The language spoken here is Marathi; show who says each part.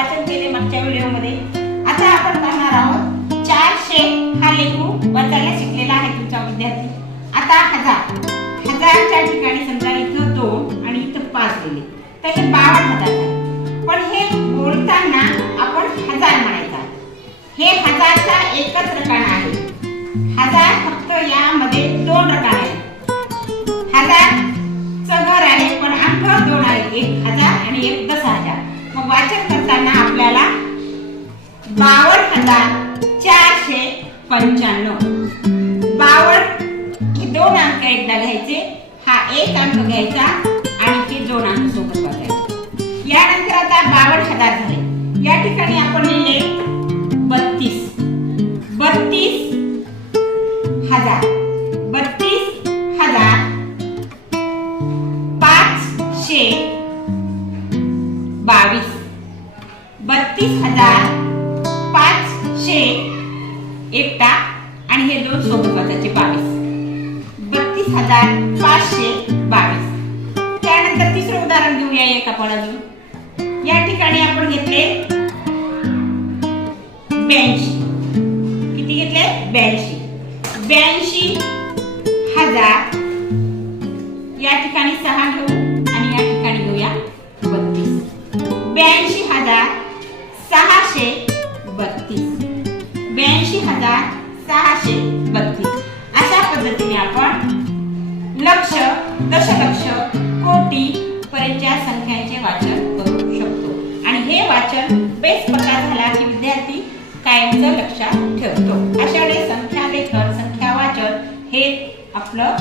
Speaker 1: वाचन केले मागच्या व्हिडिओमध्ये. आता आपण पाहणार आहोत चार शे हा लेखू वाचायला शिकलेला आहे तुमचा विद्यार्थी. आता हजार. हजारच्या ठिकाणी समजा इथं दोन आणि इथं पाच लिहिले. तसे बावन हजार पण हे बोलताना आपण हजार म्हणायचा हे हजारचा एकच रकाण आहे. हजार फक्त यामध्ये दोन रकाण आहेत. हजार च घर आहे पण अंक दोन आहे एक हजार आणि एक हजार. मग वाचन करताना आपल्याला बावन्न हजार चारशे पंच्याण्णव. बावन्न दोन अंक एकदा घ्यायचे हा एक अंक घ्यायचा आणि ते दोन अंक सोबत यानंतर आता बावन्न हजार झाले. या ठिकाणी आपण लिहिले बत्तीस. बत्तीस हजार. बत्तीस हजार पाचशे बावीस. बत्तीस हजार पाचशे एकटा आणि हे दोन सोबत बावीस. बत्तीस हजार पाचशे बावीस. त्यानंतर तिसरं उदाहरण घेऊया एक आपण अजून. या ठिकाणी आपण घेतले ब्याऐंशी. किती घेतले? ब्याऐंशी. ब्याऐंशी हजार बत्तीस. ब्याऐंशी हजार सहाशे बत्तीस. अशा पद्धतीने आपण लक्ष दशलक्ष कोटी पर्यंतच्या संख्यांचे वाचन करू शकतो. आणि हे वाचन बेस प्रकार झाला की विद्यार्थी कायमचं लक्षात ठेवतो. अशा वेळेस संख्या लेखन संख्या वाचन हे आपलं